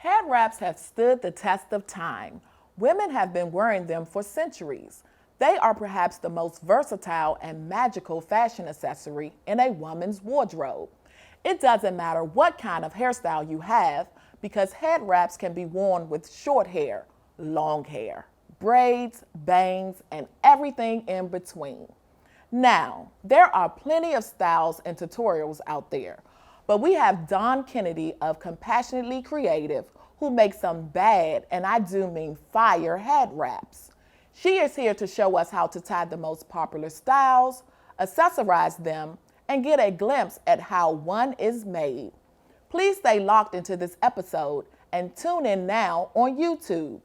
Head wraps have stood the test of time. Women have been wearing them for centuries. They are perhaps the most versatile and magical fashion accessory in a woman's wardrobe. It doesn't matter what kind of hairstyle you have because head wraps can be worn with short hair, long hair, braids, bangs, and everything in between. Now, there are plenty of styles and tutorials out there, but we have Dawn Kennedy of Compassionately Creative who makes some bad, and I do mean fire, head wraps. She is here to show us how to tie the most popular styles, accessorize them, and get a glimpse at how one is made. Please stay locked into this episode and tune in now on YouTube.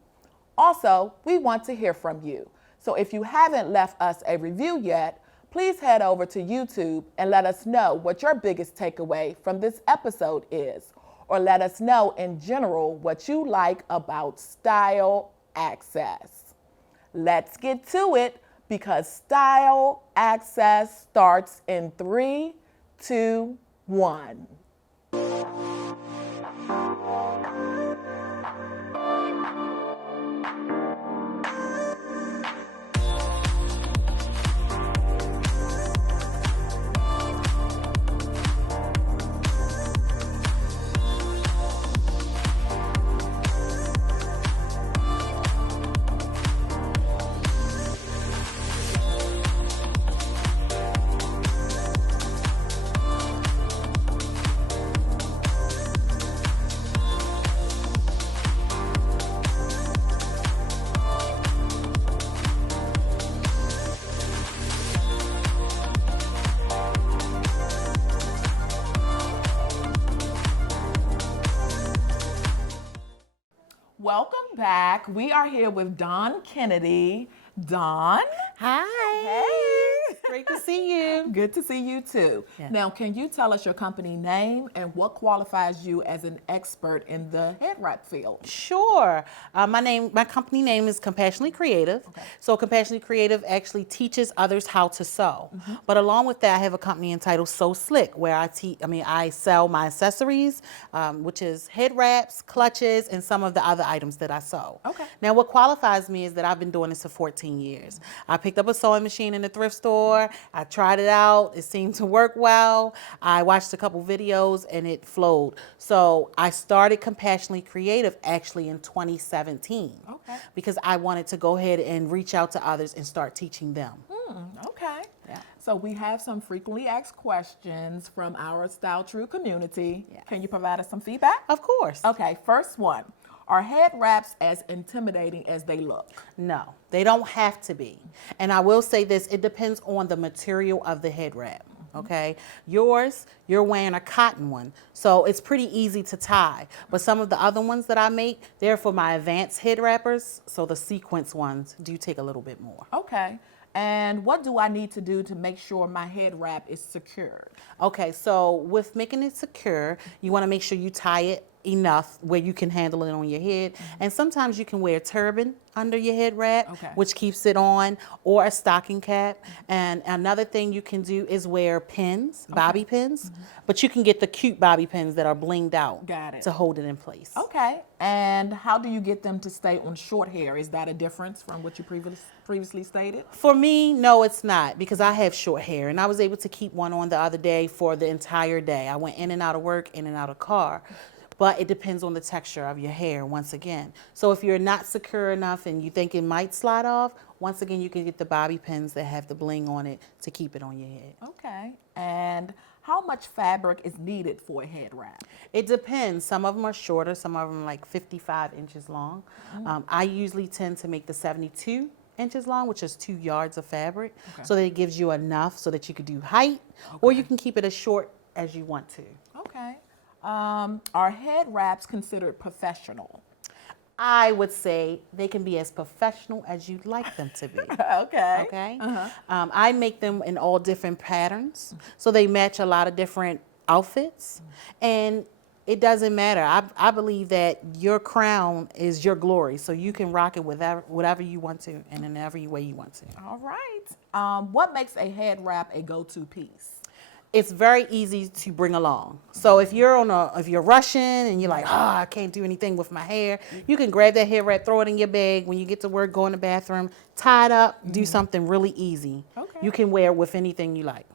Also, we want to hear from you. So if you haven't left us a review yet, please head over to YouTube and let us know what your biggest takeaway from this episode is, or let us know in general what you like about style access. Let's get to it because style access starts in 3, 2, 1. Welcome back. We are here with Dawn Kennedy. Dawn? Hi. Hey. Great to see you. Good to see you too. Yeah. Now, can you tell us your company name and what qualifies you as an expert in the head wrap field? Sure. My company name is Compassionately Creative. Okay. So Compassionately Creative actually teaches others how to sew. But along with that, I have a company entitled Sew Slick, where I sell my accessories, which is head wraps, clutches, and some of the other items that I sew. Okay. Now, what qualifies me is that I've been doing this for 14 years. I picked up a sewing machine in the thrift store. I tried it out. It seemed to work well. I watched a couple videos and it flowed. So I started Compassionately Creative actually in 2017. Okay. Because I wanted to go ahead and reach out to others and start teaching them. Okay. Yeah. So we have some frequently asked questions from our Style True community. Yes. Can you provide us some feedback? Of course. Okay, first one. Are head wraps as intimidating as they look? No, they don't have to be. And I will say this, it depends on the material of the head wrap. Okay, you're wearing a cotton one, so it's pretty easy to tie. But some of the other ones that I make, they're for my advanced head wrappers, so the sequence ones do take a little bit more. Okay. And what do I need to do to make sure my head wrap is secured? Okay, so with making it secure, you want to make sure you tie it enough where you can handle it on your head. And sometimes you can wear a turban under your head wrap, Okay. which keeps it on, or a stocking cap. And another thing you can do is wear pins, bobby pins, but you can get the cute bobby pins that are blinged out Got it. to hold it in place. Okay. And how do you get them to stay on short hair? Is that a difference from what you previously stated? For me, no, it's not, because I have short hair, and I was able to keep one on the other day for the entire day. I went in and out of work, in and out of car. But it depends on the texture of your hair, once again. So if you're not secure enough and you think it might slide off, once again, you can get the bobby pins that have the bling on it to keep it on your head. Okay. And how much fabric is needed for a head wrap? It depends. Some of them are shorter, some of them are like 55 inches long. I usually tend to make the 72 inches long, which is 2 yards of fabric, so that it gives you enough so that you could do height, or you can keep it as short as you want to. Okay. Are head wraps considered professional? I would say they can be as professional as you'd like them to be. Okay. Okay? I make them in all different patterns, so they match a lot of different outfits. And it doesn't matter. I believe that your crown is your glory, so you can rock it with whatever you want to and in every way you want to. All right. What makes a head wrap a go-to piece? it's very easy to bring along. So if you're rushing and you're like, I can't do anything with my hair, you can grab that hair wrap, throw it in your bag. When you get to work, go in the bathroom, tie it up, do something really easy. Okay. You can wear it with anything you like.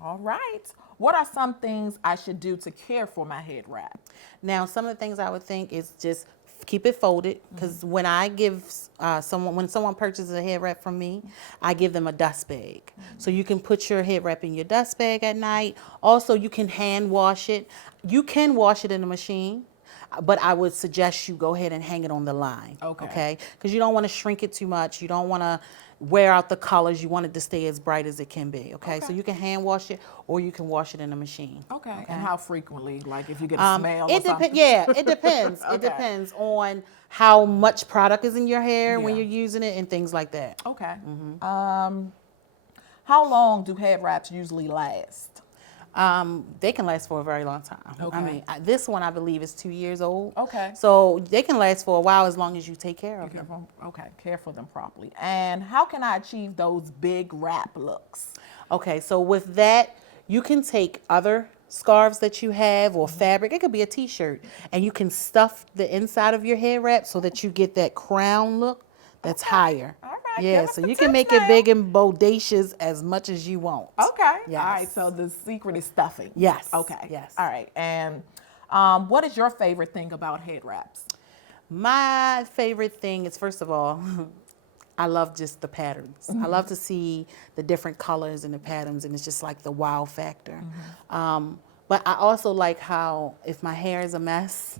All right. What are some things I should do to care for my head wrap? Now, some of the things I would think is just keep it folded, because when I give when someone purchases a head wrap from me, I give them a dust bag. So you can put your head wrap in your dust bag at night. Also, you can hand wash it. You can wash it in the machine, but I would suggest you go ahead and hang it on the line. Okay? Because you don't want to shrink it too much. You don't want to wear out the colors. You want it to stay as bright as it can be. Okay? So you can hand wash it, or you can wash it in the machine. Okay. And how frequently? Like if you get a smell or something? Yeah, it depends. It depends on how much product is in your hair when you're using it and things like that. Okay. How long do head wraps usually last? They can last for a very long time. Okay. I mean, this one I believe is 2 years old. Okay. So they can last for a while as long as you take care of them. Okay, care for them properly. And how can I achieve those big wrap looks? Okay, so with that, you can take other scarves that you have or fabric. It could be a t-shirt, and you can stuff the inside of your head wrap so that you get that crown look that's higher. All right. Yeah, so you can make it big and bodacious as much as you want. Okay. Yes. All right. So the secret is stuffing. Yes. Okay. Yes. All right. And what is your favorite thing about head wraps? My favorite thing is, first of all, I love just the patterns. I love to see the different colors and the patterns, and it's just like the wow factor. But I also like how if my hair is a mess,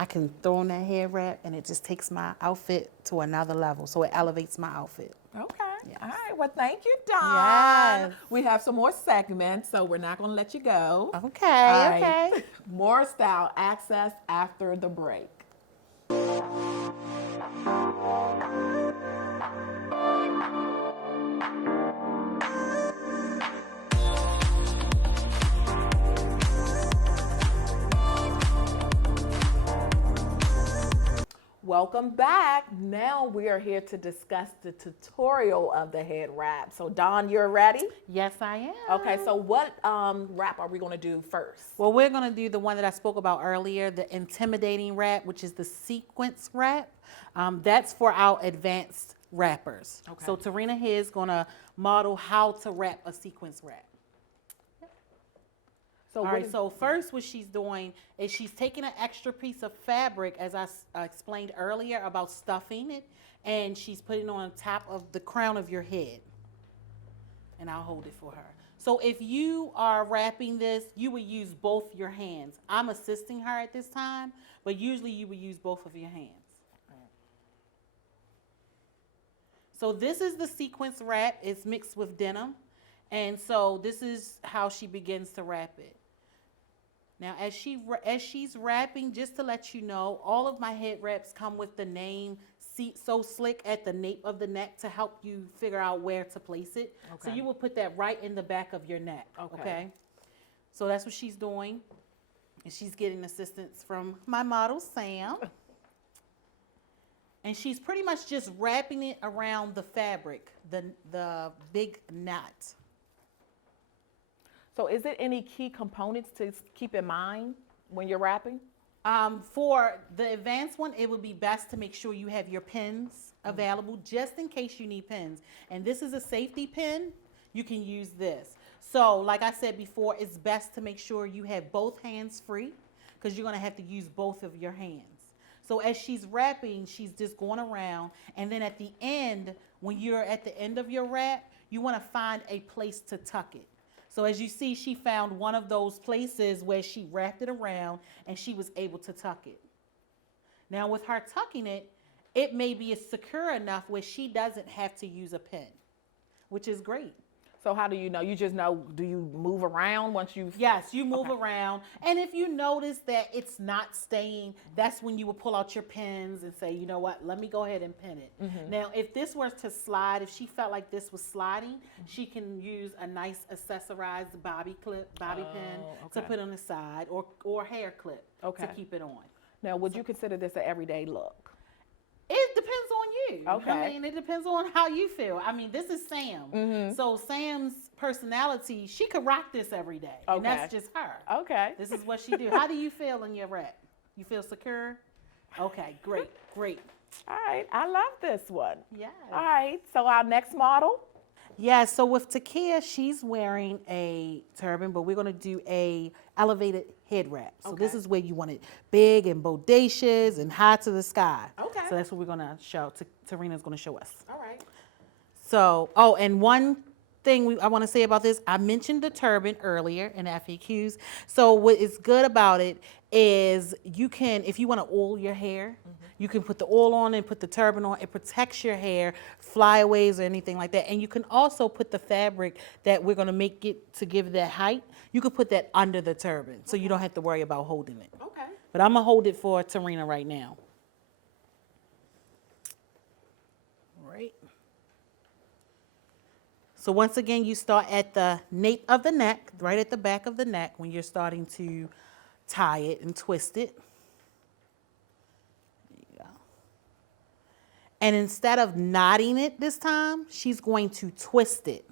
I can throw on that hair wrap and it just takes my outfit to another level. So it elevates my outfit. Okay. Yes. All right. Well, thank you, Dawn. Yes. We have some more segments, so we're not going to let you go. Okay, All right. okay. More style access after the break. Welcome back. Now we are here to discuss the tutorial of the head wrap. So Dawn, you're ready? Yes, I am. Okay, so what wrap are we going to do first? Well, we're going to do the one that I spoke about earlier, the intimidating wrap, which is the sequence wrap. That's for our advanced wrappers. Okay. So Tarina here is going to model how to wrap a sequence wrap. So All right, so first what she's doing is she's taking an extra piece of fabric, as I explained earlier about stuffing it, and she's putting it on top of the crown of your head. And I'll hold it for her. So if you are wrapping this, you would use both your hands. I'm assisting her at this time, but usually you would use both of your hands. So this is the sequence wrap. It's mixed with denim. And so this is how she begins to wrap it. Now, as she's wrapping, just to let you know, all of my head wraps come with the name So Slick at the nape of the neck to help you figure out where to place it. Okay. So you will put that right in the back of your neck. Okay. So that's what she's doing. And she's getting assistance from my model, Sam. And she's pretty much just wrapping it around the fabric, the big knot. So is there any key components to keep in mind when you're wrapping? For the advanced one, it would be best to make sure you have your pins available just in case you need pins. And this is a safety pin. You can use this. So like I said before, it's best to make sure you have both hands free because you're going to have to use both of your hands. So as she's wrapping, she's just going around. And then at the end, when you're at the end of your wrap, you want to find a place to tuck it. So as you see, she found one of those places where she wrapped it around and she was able to tuck it. Now with her tucking it, it may be secure enough where she doesn't have to use a pin, which is great. So how do you know? You just know, do you move around once you've... Yes, you move around. And if you notice that it's not staying, that's when you will pull out your pins and say, you know what, let me go ahead and pin it. Now, if this were to slide, if she felt like this was sliding, she can use a nice accessorized bobby pin to put on the side or hair clip to keep it on. Now, would you consider this an everyday look? It depends on you. Okay. I mean, it depends on how you feel. I mean, this is Sam. So Sam's personality, she could rock this every day. And that's just her. Okay. This is what she do. How do you feel in your wrap? You feel secure? Okay, great, great. All right, I love this one. Yes. All right, so our next model. Yeah, so with Takia, she's wearing a turban, but we're going to do a elevated head wrap. So this is where you want it big and bodacious and high to the sky. Okay. So that's what we're going to show. Tarina's going to show us. All right. So, oh, and one thing I want to say about this, I mentioned the turban earlier in FAQs. So what is good about it is you can, if you want to oil your hair, you can put the oil on and put the turban on. It protects your hair, flyaways or anything like that. And you can also put the fabric that we're going to make it to give that height. You could put that under the turban so you don't have to worry about holding it. Okay. But I'm going to hold it for Tarina right now. Right. So once again, you start at the nape of the neck, right at the back of the neck when you're starting to tie it and twist it. There you go. And instead of knotting it this time, she's going to twist it.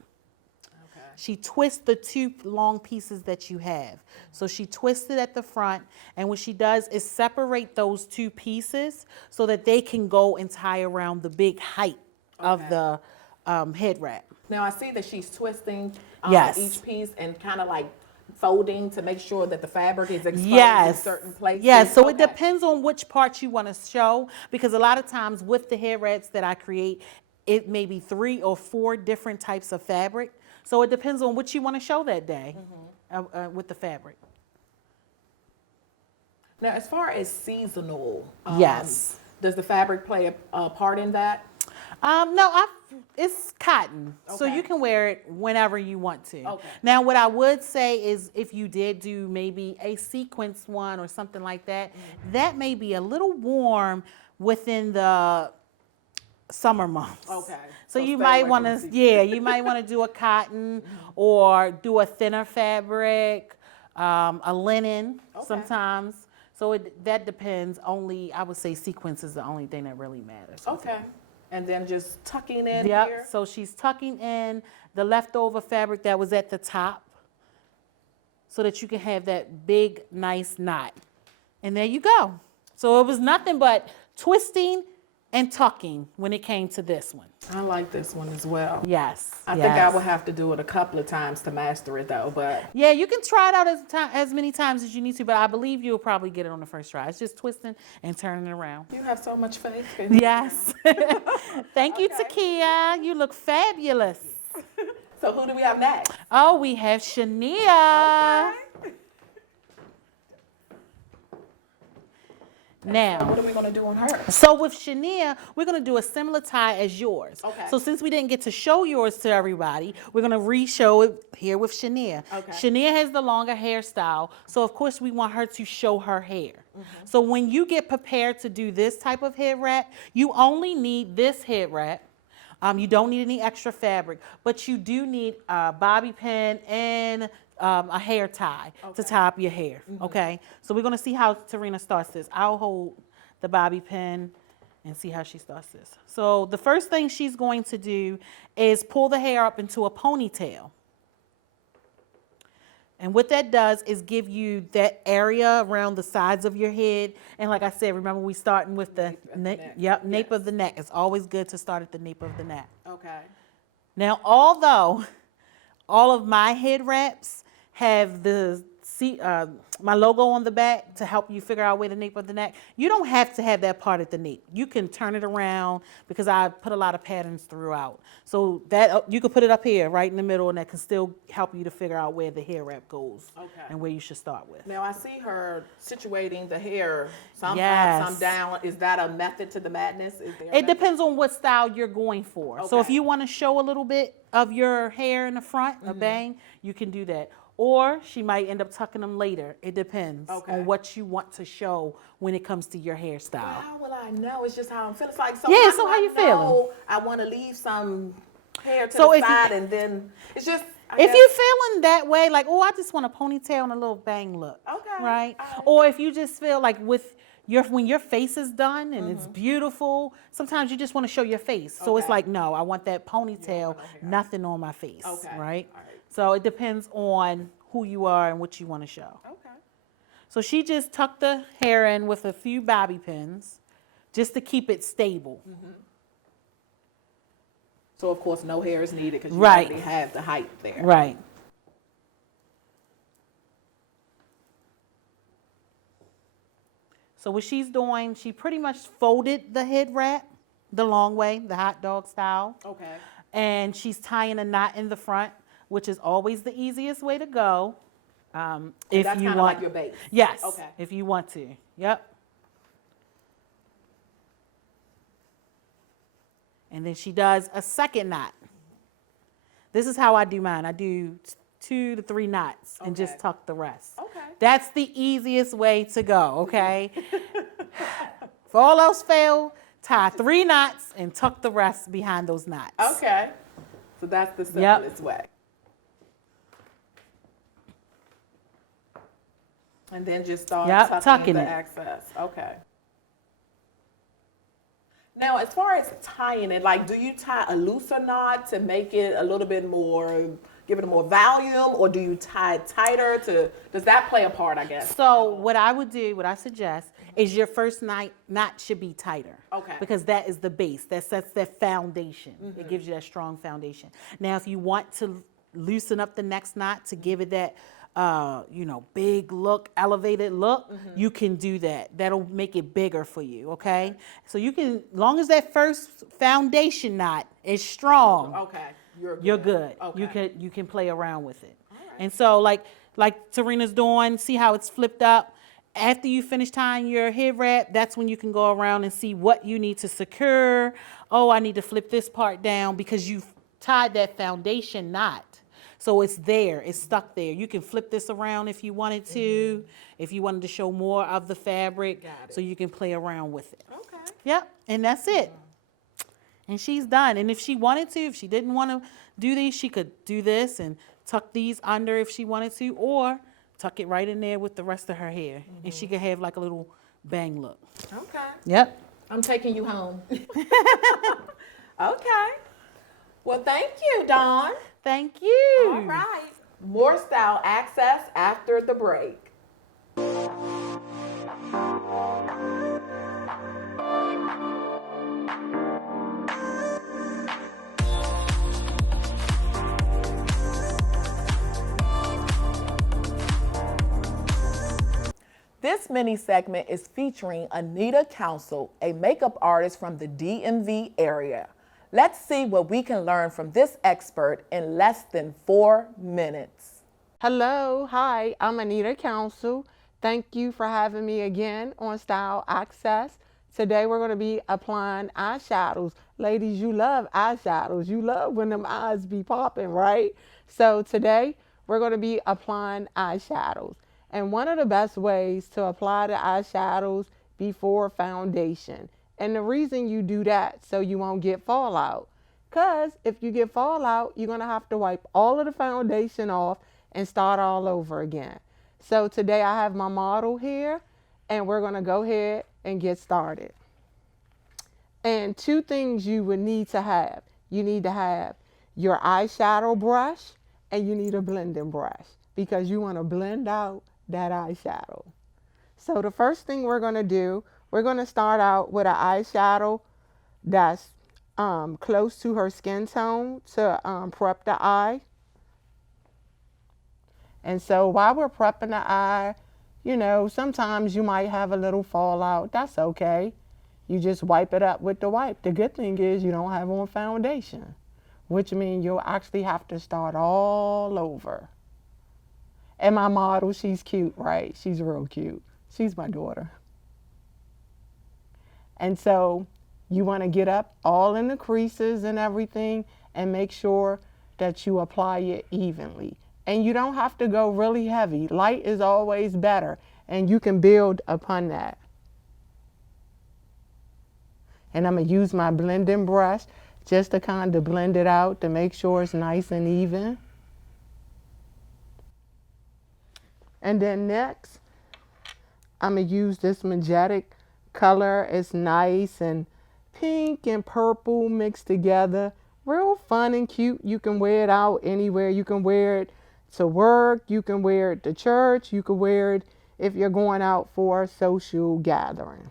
Okay. She twists the two long pieces that you have. So she twists it at the front, and what she does is separate those two pieces so that they can go and tie around the big height of the head wrap. Now I see that she's twisting Yes. each piece and kind of like folding to make sure that the fabric is exposed in Yes. certain places. Yes, so it Okay. depends on which part you want to show, because a lot of times with the hair wraps that I create, it may be 3 or 4 different types of fabric. So it depends on what you want to show that day with the fabric. Now, as far as seasonal, Yes. does the fabric play a part in that? No, it's cotton, so Okay. you can wear it whenever you want to. Okay. Now, what I would say is if you did do maybe a sequence one or something like that, that may be a little warm within the summer months. Okay. So stay you might away want from to, the sequence. yeah, you might want to do a cotton or do a thinner fabric, a linen Okay. sometimes. So that depends. Only, I would say sequence is the only thing that really matters. Okay. And then just tucking in Yep, here. so she's tucking in the leftover fabric that was at the top so that you can have that big, nice knot. And there you go. So it was nothing but twisting and tucking when it came to this one. I like this one as well. Yes. I think I will have to do it a couple of times to master it though, but Yeah, you can try it out as many times as you need to, but I believe you'll probably get it on the first try. It's just twisting and turning it around. you have so much faith in me. Yes. Thank you, Takia. You look fabulous. So who do we have next? Oh, we have Shania. Now, What are we going to do on her? so with Shania, we're going to do a similar tie as yours. Okay. So since we didn't get to show yours to everybody, we're going to re-show it here with Shania. Okay. Shania has the longer hairstyle, so of course we want her to show her hair. So when you get prepared to do this type of head wrap, you only need this head wrap. You don't need any extra fabric, but you do need a bobby pin and a hair tie to tie up your hair, okay? So we're gonna see how Tarina starts this. I'll hold the bobby pin and see how she starts this. So the first thing she's going to do is pull the hair up into a ponytail. And what that does is give you that area around the sides of your head. And like I said, remember we starting with the Nape of the neck. nape of the neck. It's always good to start at the nape of the neck. Okay. Now, although all of my head wraps have my logo on the back to help you figure out where the nape of the neck, you don't have to have that part at the nape. You can turn it around because I put a lot of patterns throughout. So that you could put it up here right in the middle, and that can still help you to figure out where the hair wrap goes and where you should start with. Now I see her situating the hair some Yes. up, some down. Is that a method to the madness? Is there a It method? depends on what style you're going for. So if Okay. you want to show a little bit of your hair in the front, a bang, you can do that. Or she might end up tucking them later. It depends on what you want to show when it comes to your hairstyle. How will I know? It's just how I'm feeling. It's like, so Yeah, how so do how I you feeling? know I want to leave some hair to So the if you- side, and then it's just. I If guess- you're feeling that way, like, oh, I just want a ponytail and a little bang look. Okay. Right? All right. Or if you just feel like with when your face is done and it's beautiful, sometimes you just want to show your face. So it's like, no, I want that ponytail, nothing on my face, right? All right. So it depends on who you are and what you want to show. Okay. So she just tucked the hair in with a few bobby pins just to keep it stable. So of course no hair is needed because you Right. already have the height there. Right. So what she's doing, she pretty much folded the head wrap the long way, the hot dog style. Okay. And she's tying a knot in the front, which is always the easiest way to go. If That's you kind of want, like your base. yes, Okay. if you want to, yep. And then she does a second knot. This is how I do mine. I do 2 to 3 knots and just Okay. tuck the rest. Okay. That's the easiest way to go, okay? If all else fail, tie 3 knots and tuck the rest behind those knots. Okay. So that's the Yep. simplest way. And then just start Yep, tucking the it. excess. Okay. Now, as far as tying it, like, do you tie a looser knot to make it a little bit more, give it a more volume, or do you tie it tighter to, does that play a part, I guess? So what I would do, what I suggest, is your first knot should be tighter. Okay. Because that is the base. That sets that foundation. It gives you that strong foundation. Now, if you want to loosen up the next knot to give it that, big look, elevated look, you can do that. That'll make it bigger for you, okay? So you can, long as that first foundation knot is strong, Okay. you're good. Okay. You can play around with it. And so like Serena's doing, see how it's flipped up? After you finish tying your head wrap, that's when you can go around and see what you need to secure. Oh, I need to flip this part down because you've tied that foundation knot. So it's there, it's stuck there. You can flip this around if you wanted to, if you wanted to show more of the fabric, Got it. so you can play around with it. Okay. Yep, and that's it. And she's done. And if she wanted to, if she didn't want to do these, she could do this and tuck these under if she wanted to, or tuck it right in there with the rest of her hair. And she could have like a little bang look. Okay. Yep. I'm taking you home. Okay. Well, thank you, Dawn. Thank you. All right. More style access after the break. This mini segment is featuring Anita Council, a makeup artist from the DMV area. Let's see what we can learn from this expert in less than 4 minutes. Hello, hi, I'm Anita Council. Thank you for having me again on Style Access. Today we're going to be applying eyeshadows. Ladies, you love eyeshadows. You love when them eyes be popping, right? So today we're going to be applying eyeshadows. And one of the best ways to apply the eyeshadows before foundation. And the reason you do that so you won't get fallout. Because if you get fallout, you're going to have to wipe all of the foundation off and start all over again. So today I have my model here and we're going to go ahead and get started. And 2 things you would need to have. You need to have your eyeshadow brush and you need a blending brush because you want to blend out that eyeshadow. So the first thing we're going to do, we're going to start out with an eyeshadow that's close to her skin tone to prep the eye. And so while we're prepping the eye, sometimes you might have a little fallout. That's okay. You just wipe it up with the wipe. The good thing is you don't have on foundation, which means you'll actually have to start all over. And my model, she's cute, right? She's real cute. She's my daughter. And so you want to get up all in the creases and everything and make sure that you apply it evenly. And you don't have to go really heavy. Light is always better, and you can build upon that. And I'm going to use my blending brush just to kind of blend it out to make sure it's nice and even. And then next, I'm going to use this magnetic color is nice and pink and purple mixed together. Real fun and cute. You can wear it out anywhere. You can wear it to work. You can wear it to church. You can wear it if you're going out for a social gathering.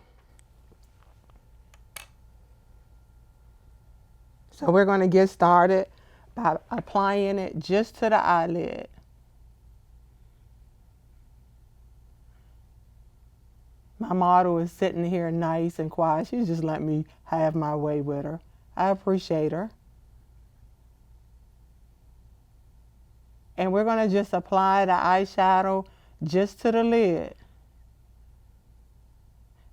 So we're going to get started by applying it just to the eyelid. My model is sitting here nice and quiet. She's just let me have my way with her. I appreciate her. And we're going to just apply the eyeshadow just to the lid.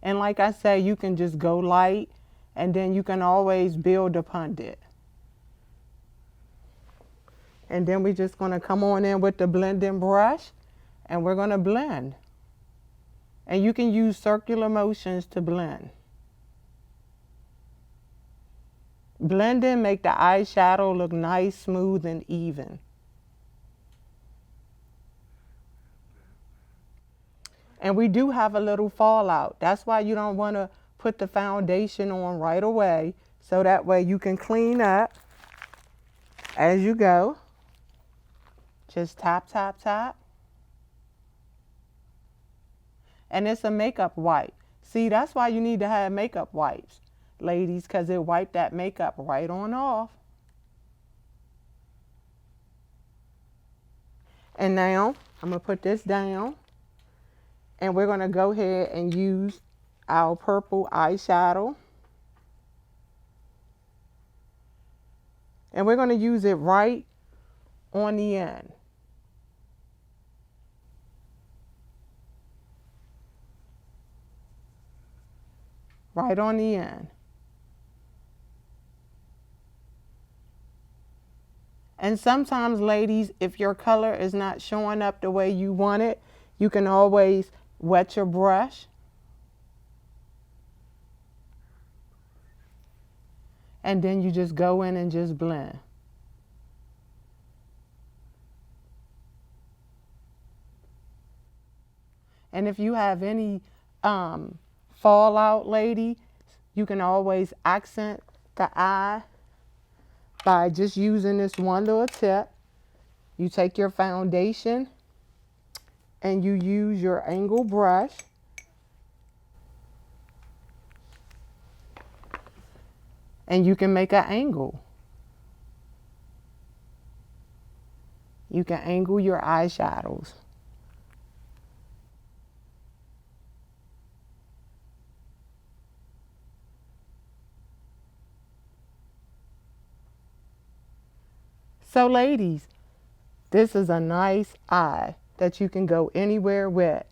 And like I say, you can just go light and then you can always build upon it. And then we're just going to come on in with the blending brush and we're going to blend. And you can use circular motions to blend. Blending make the eyeshadow look nice, smooth, and even. And we do have a little fallout. That's why you don't want to put the foundation on right away, so that way you can clean up as you go. Just tap, tap, tap. And it's a makeup wipe. See, that's why you need to have makeup wipes, ladies, because it wipe that makeup right on off. And now I'm going to put this down. And we're going to go ahead and use our purple eyeshadow. And we're going to use it right on the end. Right on the end. And sometimes, ladies, if your color is not showing up the way you want it, you can always wet your brush. And then you just go in and just blend. And if you have any fallout, lady, you can always accent the eye by just using this one little tip. You take your foundation and you use your angle brush and you can make an angle. You can angle your eyeshadows. So ladies, this is a nice eye that you can go anywhere with.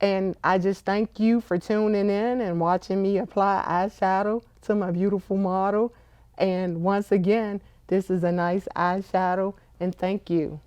And I just thank you for tuning in and watching me apply eyeshadow to my beautiful model. And once again, this is a nice eyeshadow, and thank you.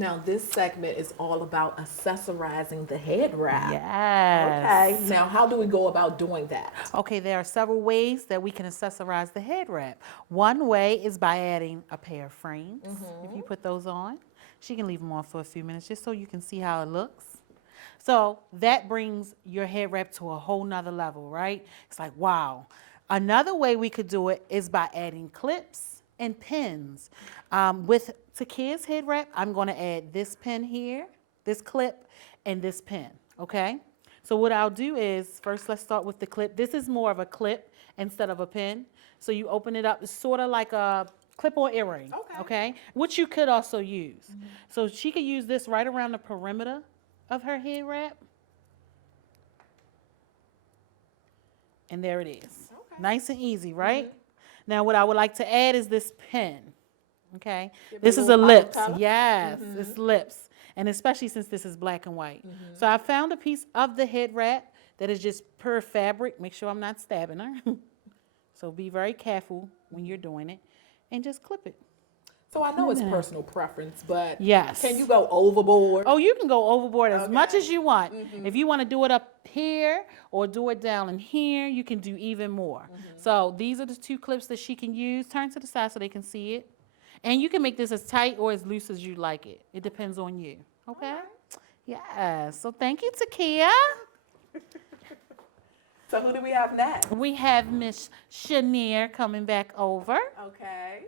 Now, this segment is all about accessorizing the head wrap. Yes. Okay. Now, how do we go about doing that? Okay, there are several ways that we can accessorize the head wrap. One way is by adding a pair of frames. If you put those on, she can leave them on for a few minutes just so you can see how it looks. So that brings your head wrap to a whole nother level, right? It's like, wow. Another way we could do it is by adding clips and pins. With Takia's head wrap, I'm going to add this pin here, this clip, and this pin, okay? So what I'll do is, first let's start with the clip. This is more of a clip instead of a pin. So you open it up, it's sort of like a clip-on earring, okay? Which you could also use. So she could use this right around the perimeter of her head wrap. And there it is. Nice and easy, right? Now what I would like to add is this pin. Okay, this is a lips. Yes, it's lips. And especially since this is black and white. So I found a piece of the head wrap that is just pure fabric. Make sure I'm not stabbing her. So be very careful when you're doing it. And just clip it. So I know it's personal preference, but yes, can you go overboard? Oh, you can go overboard as much as you want. If you want to do it up here or do it down in here. You can do even more. So these are the 2 clips that she can use. Turn to the side so they can see it. And you can make this as tight or as loose as you like it. It depends on you. Okay? Yes. So thank you, Takia. So who do we have next? We have Miss Shanier coming back over. Okay.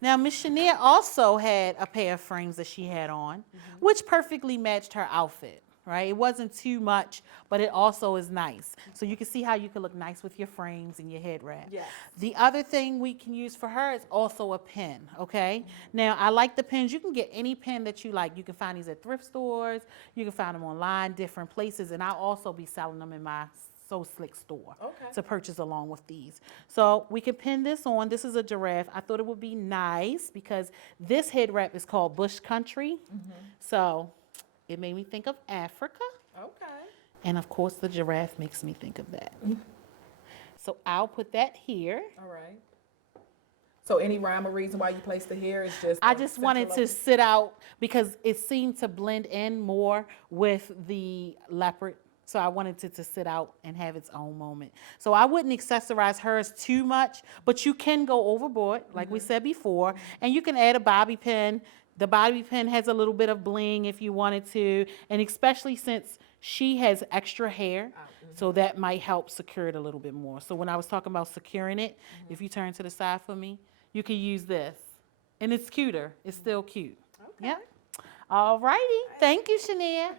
Now, Miss Shanier also had a pair of frames that she had on, which perfectly matched her outfit, right? It wasn't too much, but it also is nice. So you can see how you can look nice with your frames and your head wrap. Yes. The other thing we can use for her is also a pen, okay? Now, I like the pens. You can get any pen that you like. You can find these at thrift stores. You can find them online, different places, and I'll also be selling them in my So Slick store to purchase along with these. So we can pin this on. This is a giraffe. I thought it would be nice because this head wrap is called Bush Country. So it made me think of Africa. Okay. And of course the giraffe makes me think of that. So I'll put that here. All right. So any rhyme or reason why you placed it here is just I just wanted to sit out because it seemed to blend in more with the leopard. So I wanted it to sit out and have its own moment. So I wouldn't accessorize hers too much, but you can go overboard, like we said before, and you can add a bobby pin. The bobby pin has a little bit of bling if you wanted to, and especially since she has extra hair, so that might help secure it a little bit more. So when I was talking about securing it, if you turn to the side for me, you can use this. And it's cuter. It's still cute. Okay. Yep. All righty. Thank you, Shania.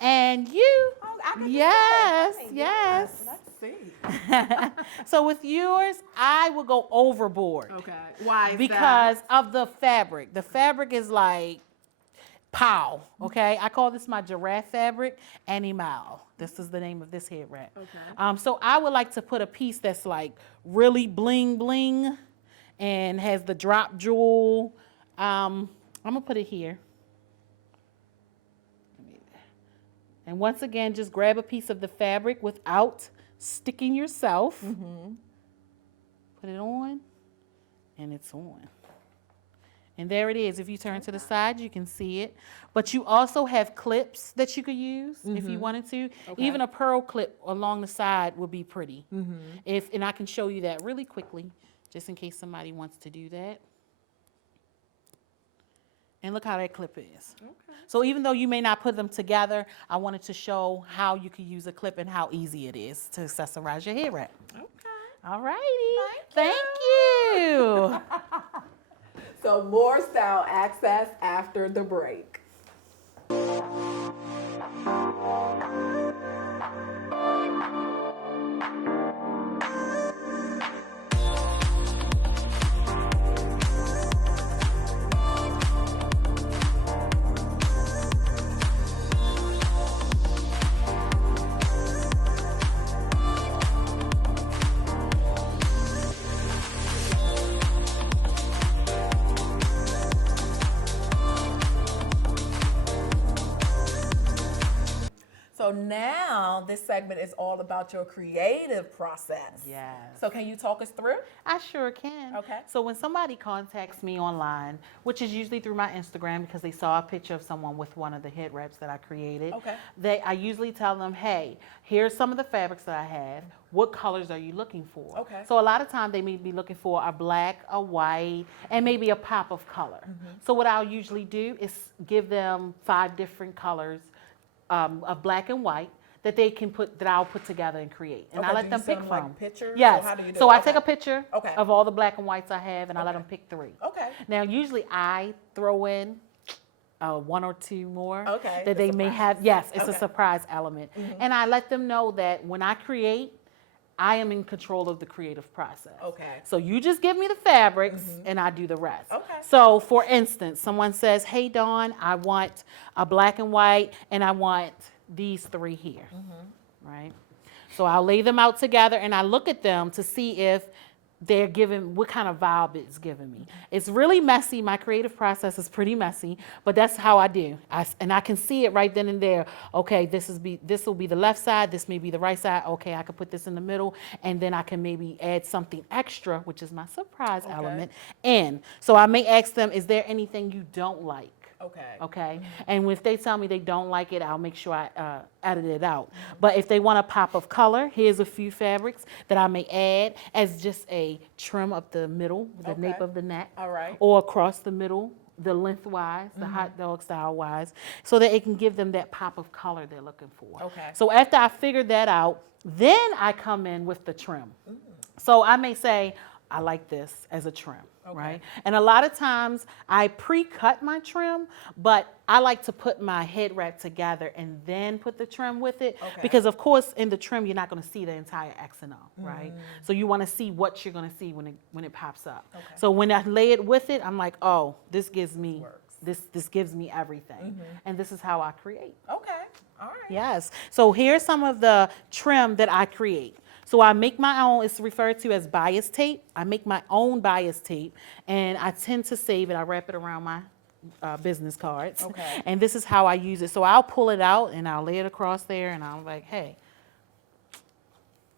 And you. Oh, I can Yes, do that. yes. Let's see. So with yours, I will go overboard. Okay. Why is Because of the fabric. The fabric is like pow, okay? I call this my giraffe fabric, animal. This is the name of this head wrap. Okay. So I would like to put a piece that's like really bling bling and has the drop jewel. I'm gonna put it here. And once again, just grab a piece of the fabric without sticking yourself. Put it on, and it's on. And there it is. If you turn to the side, you can see it. But you also have clips that you could use if you wanted to. Even a pearl clip along the side would be pretty. And I can show you that really quickly, just in case somebody wants to do that. And look how that clip is. So even though you may not put them together, I wanted to show how you could use a clip and how easy it is to accessorize your head wrap. Okay. All righty. Thank you. So more style access after the break. So now this segment is all about your creative process. Yes. So can you talk us through? I sure can. Okay. So when somebody contacts me online, which is usually through my Instagram because they saw a picture of someone with one of the head wraps that I created, I usually tell them, hey, here's some of the fabrics that I have. What colors are you looking for? Okay. So a lot of times they may be looking for a black, a white, and maybe a pop of color. So what I'll usually do is give them 5 different colors of black and white that they can that I'll put together and create. And I let them pick from. Like pictures? Yes. So how do you do So it? I take a picture of all the black and whites I have and I let them pick 3. Okay. Now usually I throw in 1 or 2 more Okay, that the they may have. Yes, it's a Okay. surprise element. And I let them know that when I create, I am in control of the creative process. Okay. So you just give me the fabrics and I do the rest. Okay. So for instance, someone says, hey Dawn, I want a black and white and I want these 3 here, right? So I'll lay them out together and I look at them to see if they're giving, what kind of vibe it's giving me. It's really messy. My creative process is pretty messy, but that's how I do. And I can see it right then and there. Okay, this will be the left side. This may be the right side. Okay, I can put this in the middle, and then I can maybe add something extra, which is my surprise element, in. So I may ask them, is there anything you don't like Okay. Okay. And if they tell me they don't like it, I'll make sure I edit it out. But if they want a pop of color, here's a few fabrics that I may add as just a trim up the middle, the nape Okay. of the neck. All right. Or across the middle, the lengthwise, the hot dog style wise, so that it can give them that pop of color they're looking for. Okay. So after I figured that out, then I come in with the trim. So I may say, I like this as a trim, right? And a lot of times I pre-cut my trim, but I like to put my head wrap together and then put the trim with it. Okay. Because of course in the trim, you're not gonna see the entire X and O, right? So you wanna see what you're gonna see when it pops up. Okay. So when I lay it with it, I'm like, oh, this gives me, Works. this gives me everything. And this is how I create. Okay. All right. Yes. So here's some of the trim that I create. So I make my own, it's referred to as bias tape. I make my own bias tape and I tend to save it. I wrap it around my business cards. Okay. And this is how I use it. So I'll pull it out and I'll lay it across there and I'm like, hey,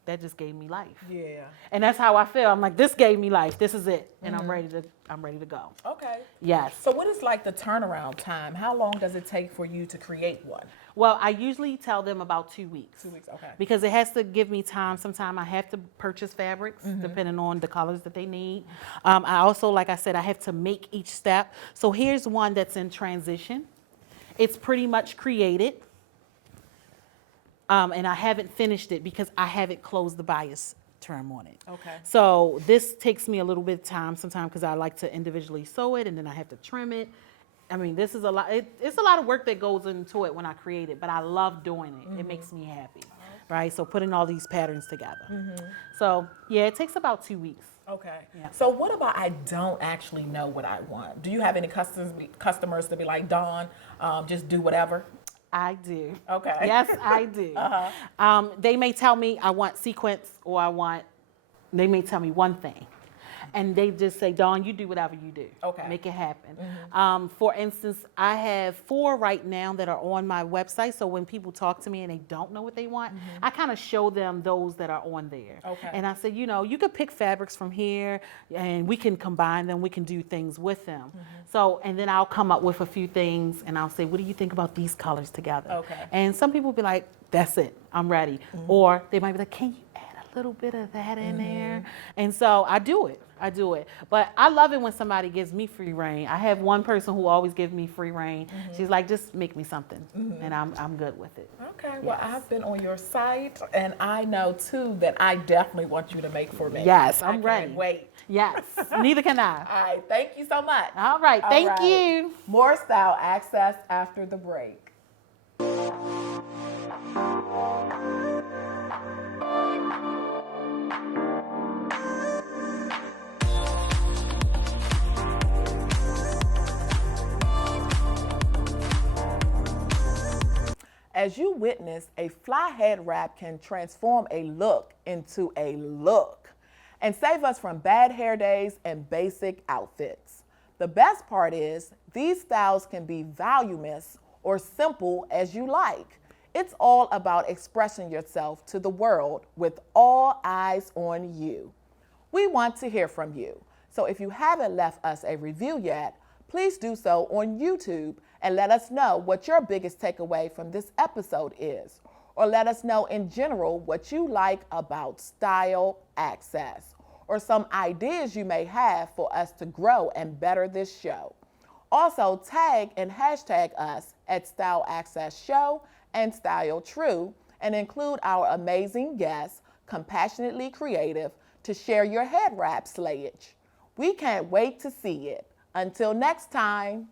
that just gave me life. Yeah. And that's how I feel. I'm like, this gave me life. This is it. And I'm ready to go. Okay. Yes. So what is like the turnaround time? How long does it take for you to create one? Well, I usually tell them about 2 weeks. 2 weeks. Okay. Because it has to give me time. Sometimes I have to purchase fabrics depending on the colors that they need. I also, like I said, I have to make each step. So here's one that's in transition. It's pretty much created. And I haven't finished it because I haven't closed the bias trim on it. Okay. So this takes me a little bit of time sometimes because I like to individually sew it and then I have to trim it. I mean, this is a lot. It's a lot of work that goes into it when I create it, but I love doing it. It makes me happy, right? So putting all these patterns together. So yeah, it takes about 2 weeks. Okay. Yeah. So what about I don't actually know what I want? Do you have any customers to be like, Dawn, just do whatever? I do. Okay. Yes, I do. They may tell me I want sequence or they may tell me one thing. And they just say, Dawn, you do whatever you do. Okay. Make it happen. For instance, I have 4 right now that are on my website. So when people talk to me and they don't know what they want, I kind of show them those that are on there. Okay. And I say, you could pick fabrics from here and we can combine them. We can do things with them. So, and then I'll come up with a few things and I'll say, what do you think about these colors together? Okay. And some people will be like, that's it, I'm ready. Or they might be like, can you add a little bit of that in there? And so I do it. But I love it when somebody gives me free reign. I have one person who always gives me free reign. She's like, just make me something. And I'm good with it. Okay. Well, I've been on your site and I know too that I definitely want you to make for me. Yes, I I'm can't ready. Wait. Yes, neither can I. All right. Thank you so much. All right, All thank right. you. More style access after the break. As you witness, a fly head wrap can transform a look into a look and save us from bad hair days and basic outfits. The best part is these styles can be voluminous or simple as you like. It's all about expressing yourself to the world with all eyes on you. We want to hear from you. So if you haven't left us a review yet, please do so on YouTube and let us know what your biggest takeaway from this episode is. Or let us know in general what you like about Style Access or some ideas you may have for us to grow and better this show. Also, tag and hashtag us at Style Access Show and Style True and include our amazing guests, compassionately creative, to share your head wrap slayage. We can't wait to see it. Until next time.